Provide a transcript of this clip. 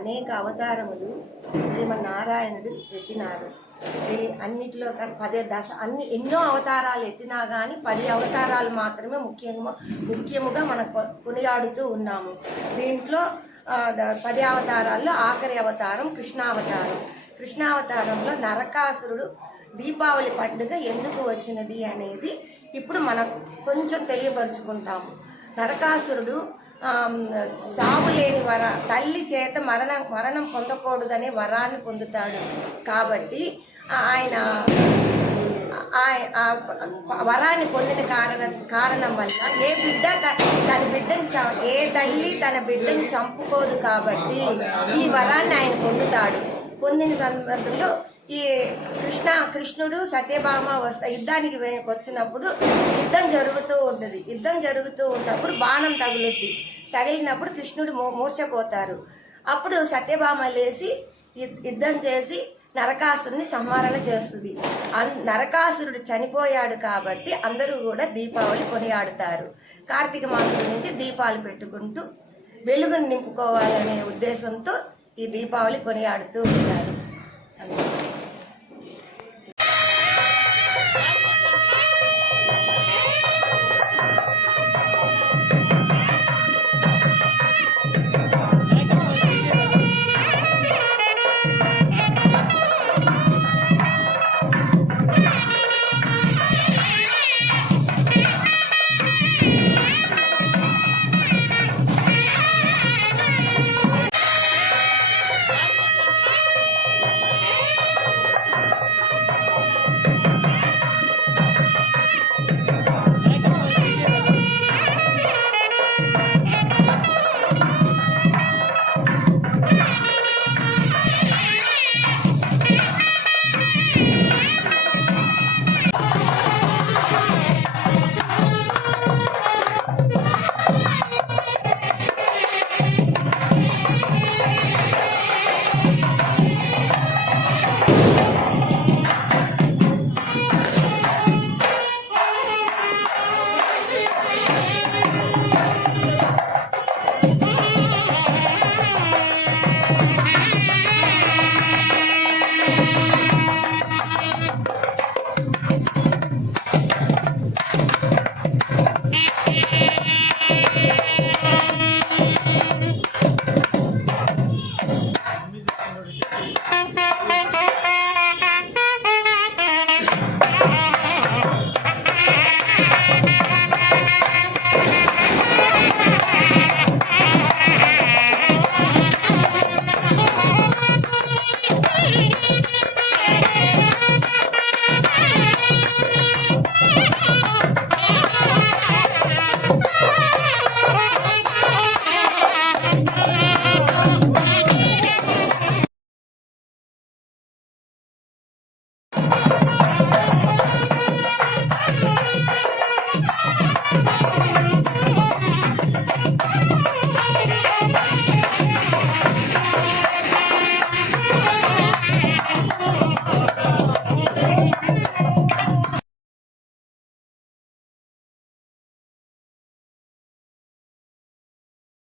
అనేక అవతారములు శ్రీమన్నారాయణుడు ఎత్తినాడు. అన్నిటిలో అన్ని ఎన్నో అవతారాలు ఎత్తినా కానీ 10 అవతారాలు మాత్రమే ముఖ్యముగా మనం కొనియాడుతూ ఉన్నాము. దీంట్లో 10 అవతారాల్లో ఆఖరి అవతారం కృష్ణావతారం. కృష్ణావతారంలో నరకాసురుడు దీపావళి పండుగ ఎందుకు వచ్చినది అనేది ఇప్పుడు మనం కొంచెం తెలియపరుచుకుంటాము. నరకాసురుడు సావు లేని తల్లి చేత మరణం పొందకూడదనే వరాన్ని పొందుతాడు. కాబట్టి ఆయన వరాన్ని పొందిన కారణం వల్ల ఏ తల్లి తన బిడ్డని చంపుకోదు. కాబట్టి ఈ వరాన్ని ఆయన పొందిన సందర్భంలో ఈ కృష్ణుడు సత్యభామ యుద్ధానికి వచ్చినప్పుడు యుద్ధం జరుగుతూ ఉన్నప్పుడు బాణం తగిలినప్పుడు కృష్ణుడు మూర్ఛపోతారు. అప్పుడు సత్యభామ లేచి యుద్ధం చేసి నరకాసురుని సంహారణ చేస్తుంది. నరకాసురుడు చనిపోయాడు కాబట్టి అందరూ కూడా దీపావళి కొనియాడుతారు. కార్తీక మాసం నుంచి దీపాలు పెట్టుకుంటూ వెలుగును నింపుకోవాలనే ఉద్దేశంతో ఈ దీపావళి కొనియాడుతూ ఉంటారు.